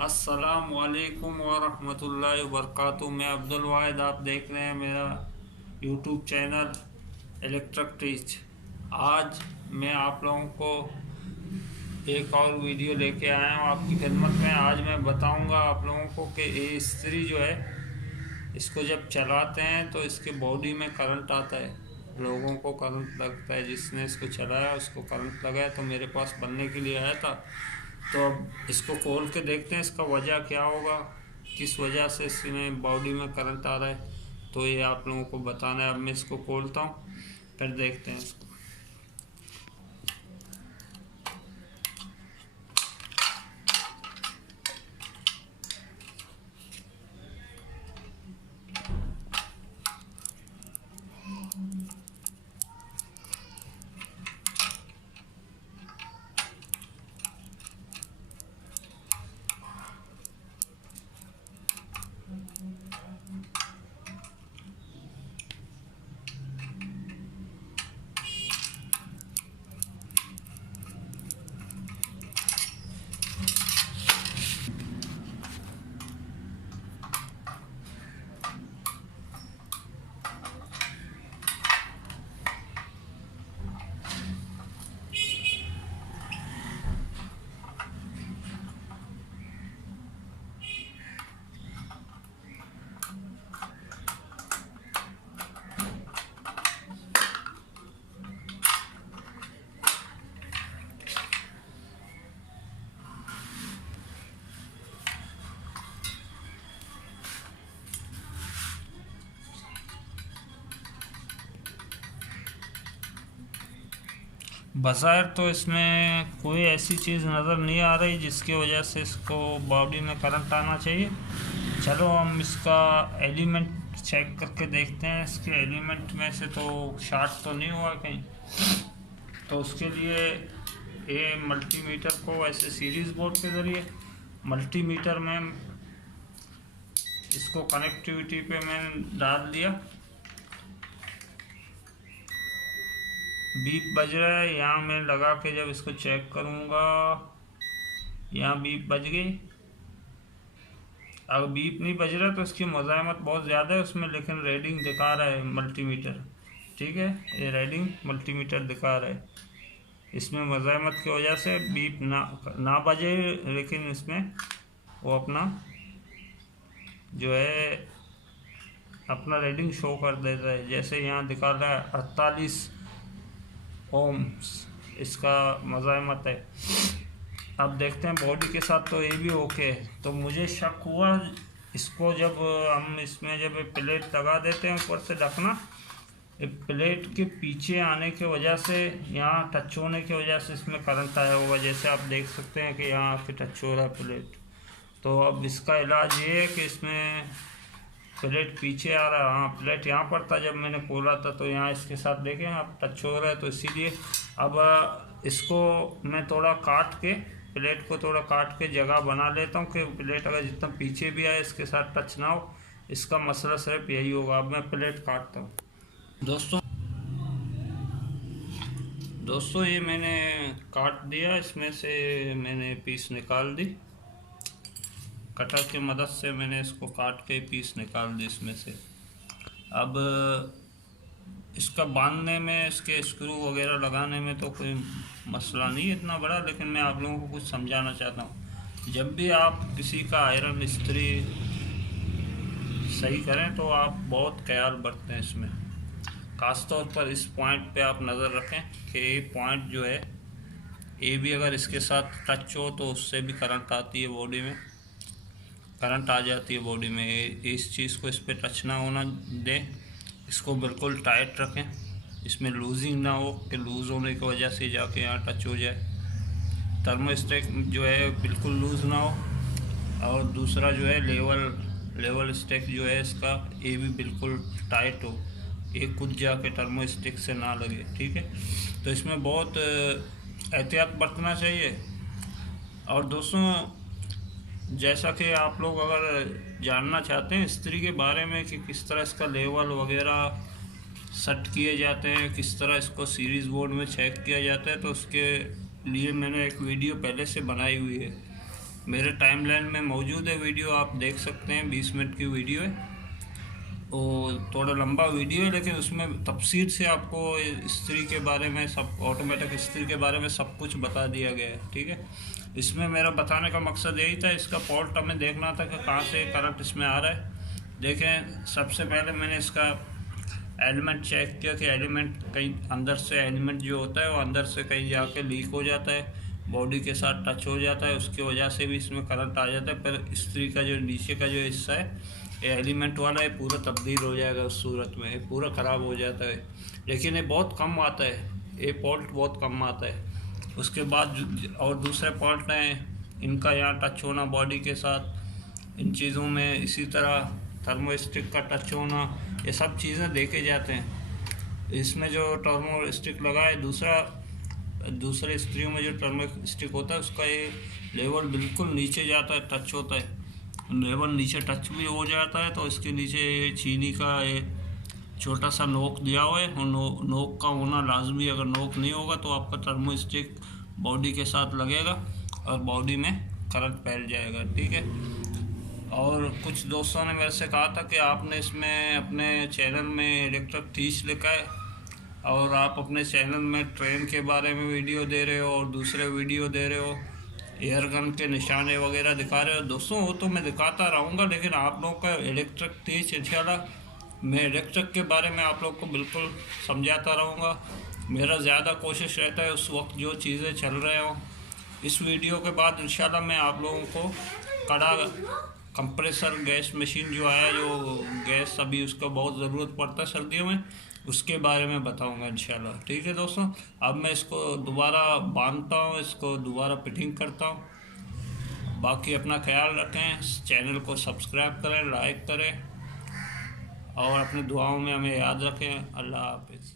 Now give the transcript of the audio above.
अस्सलाम वालेकुम वरहमतुल्लाहि वबरकातुहू। मैं अब्दुल वाहिद, आप देख रहे हैं मेरा यूट्यूब चैनल इलेक्ट्रिक टीच। आज मैं आप लोगों को एक और वीडियो लेके आया हूँ आपकी खिदमत में। आज मैं बताऊंगा आप लोगों को कि ये इस्त्री जो है, इसको जब चलाते हैं तो इसके बॉडी में करंट आता है। लोगों को करंट लगता है, जिसने इसको चलाया उसको करंट लगा है। तो मेरे पास बनने के लिए आया था, तो अब इसको खोल के देखते हैं इसका वजह क्या होगा, किस वजह से इसमें बॉडी में करंट आ रहा है। तो ये आप लोगों को बताना है। अब मैं इसको खोलता हूँ, फिर देखते हैं इसको। बज़ाहिर तो इसमें कोई ऐसी चीज़ नज़र नहीं आ रही जिसकी वजह से इसको बॉडी में करंट आना चाहिए। चलो हम इसका एलिमेंट चेक करके देखते हैं। इसके एलिमेंट में से तो शॉर्ट तो नहीं हुआ कहीं। तो उसके लिए ये मल्टीमीटर को ऐसे सीरीज़ बोर्ड के ज़रिए मल्टीमीटर में इसको कनेक्टिविटी पे मैंने डाल दिया। बीप बज रहा है, यहाँ मैं लगा के जब इसको चेक करूँगा, यहाँ बीप बज गई। अगर बीप नहीं बज रहा तो इसकी मुज़ाहमत बहुत ज़्यादा है उसमें, लेकिन रीडिंग दिखा रहा है मल्टीमीटर। ठीक है, ये रीडिंग मल्टीमीटर दिखा रहा है। इसमें मुज़ाहमत की वजह से बीप ना बजे, लेकिन इसमें वो अपना जो है अपना रीडिंग शो कर देता है। जैसे यहाँ दिखा रहा है 48 ओम्स इसका मुज़ाहमत है। अब देखते हैं बॉडी के साथ, तो ये भी ओके है। तो मुझे शक हुआ इसको, जब हम इसमें जब प्लेट लगा देते हैं ऊपर से ढकना, प्लेट के पीछे आने की वजह से, यहाँ टच होने की वजह से इसमें करंट आया होगा। जैसे आप देख सकते हैं कि यहाँ आके टच हो रहा है प्लेट। तो अब इसका इलाज ये है कि इसमें प्लेट पीछे आ रहा है। हाँ, प्लेट यहाँ पर था जब मैंने खोला था, तो यहाँ इसके साथ देखें आप टच हो रहा है। तो इसीलिए अब इसको मैं थोड़ा काट के, प्लेट को थोड़ा काट के जगह बना लेता हूँ कि प्लेट अगर जितना पीछे भी आए इसके साथ टच ना हो। इसका मसला सिर्फ यही होगा। अब मैं प्लेट काटता हूँ। दोस्तों ये मैंने काट दिया, इसमें से मैंने पीस निकाल दी। कटर की मदद से मैंने इसको काट के पीस निकाल दी इसमें से। अब इसका बांधने में, इसके स्क्रू वगैरह लगाने में तो कोई मसला नहीं है इतना बड़ा, लेकिन मैं आप लोगों को कुछ समझाना चाहता हूँ। जब भी आप किसी का आयरन इस्त्री सही करें तो आप बहुत ख्याल बरतें इसमें। ख़ास तौर पर इस पॉइंट पे आप नज़र रखें कि ये पॉइंट जो है, ये भी अगर इसके साथ टच हो तो उससे भी करंट आती है बॉडी में, करंट आ जाती है बॉडी में। इस चीज़ को इस पर टच ना होना दें। इसको बिल्कुल टाइट रखें, इसमें लूजिंग ना हो कि लूज़ होने की वजह से जाके यहाँ टच हो जाए। थर्मोस्टेट जो है बिल्कुल लूज़ ना हो। और दूसरा जो है लेवल स्टेक जो है इसका, ये भी बिल्कुल टाइट हो, ये कुछ जाके थर्मोस्टेक से ना लगे। ठीक है, तो इसमें बहुत एहतियात बरतना चाहिए। और दोस्तों, जैसा कि आप लोग अगर जानना चाहते हैं इस्त्री के बारे में कि किस तरह इसका लेवल वगैरह सेट किए जाते हैं, किस तरह इसको सीरीज़ बोर्ड में चेक किया जाता है, तो उसके लिए मैंने एक वीडियो पहले से बनाई हुई है। मेरे टाइमलाइन में मौजूद है वीडियो, आप देख सकते हैं। 20 मिनट की वीडियो है, वो थोड़ा लंबा वीडियो है, लेकिन उसमें तफसील से आपको इस्त्री के बारे में, सब ऑटोमेटिक इस्त्री के बारे में सब कुछ बता दिया गया है। ठीक है, इसमें मेरा बताने का मकसद यही था, इसका फॉल्ट हमें देखना था कि कहाँ से करंट इसमें आ रहा है। देखें, सबसे पहले मैंने इसका एलिमेंट चेक किया कि एलिमेंट कहीं अंदर से, एलिमेंट जो होता है वो अंदर से कहीं जाके लीक हो जाता है, बॉडी के साथ टच हो जाता है, उसकी वजह से भी इसमें करंट आ जाता है। पर इस्त्री का जो नीचे का जो हिस्सा है ये एलिमेंट वाला, ये पूरा तब्दील हो जाएगा उस सूरत में, ये पूरा ख़राब हो जाता है। लेकिन ये बहुत कम आता है, ये फॉल्ट बहुत कम आता है। उसके बाद और दूसरे फॉल्ट हैं, इनका यहाँ टच होना बॉडी के साथ, इन चीज़ों में इसी तरह थर्मोस्टिक का टच होना, ये सब चीज़ें देखे जाते हैं। इसमें जो थर्मोस्टिक लगा है, दूसरे इस्त्रियों में जो थर्मोस्टिक होता है उसका ये लेवल बिल्कुल नीचे जाता है, टच होता है, लेवल नीचे टच भी हो जाता है। तो इसके नीचे ये चीनी का ये छोटा सा नोक दिया हुआ है, और नोक का होना लाजमी। अगर नोक नहीं होगा तो आपका थर्मोस्टिक बॉडी के साथ लगेगा और बॉडी में करंट फैल जाएगा। ठीक है, और कुछ दोस्तों ने मेरे से कहा था कि आपने इसमें अपने चैनल में इलेक्ट्रिक टीच लिखा है और आप अपने चैनल में ट्रेन के बारे में वीडियो दे रहे हो और दूसरे वीडियो दे रहे हो, एयर गन के निशाने वगैरह दिखा रहे हो। दोस्तों वो तो मैं दिखाता रहूँगा, लेकिन आप लोगों का इलेक्ट्रिक टीच इंशाल्लाह मैं इलेक्ट्रिक के बारे में आप लोग को बिल्कुल समझाता रहूँगा। मेरा ज़्यादा कोशिश रहता है उस वक्त जो चीज़ें चल रहे हों। इस वीडियो के बाद इंशाल्लाह मैं आप लोगों को कड़ा कंप्रेसर गैस मशीन जो आया, जो गैस अभी उसका बहुत ज़रूरत पड़ता है सर्दियों में, उसके बारे में बताऊंगा इंशाल्लाह। ठीक है दोस्तों, अब मैं इसको दोबारा बांधता हूँ, इसको दोबारा फिटिंग करता हूँ। बाकी अपना ख्याल रखें, चैनल को सब्सक्राइब करें, लाइक करें और अपनी दुआओं में हमें याद रखें। अल्लाह हाफिज़।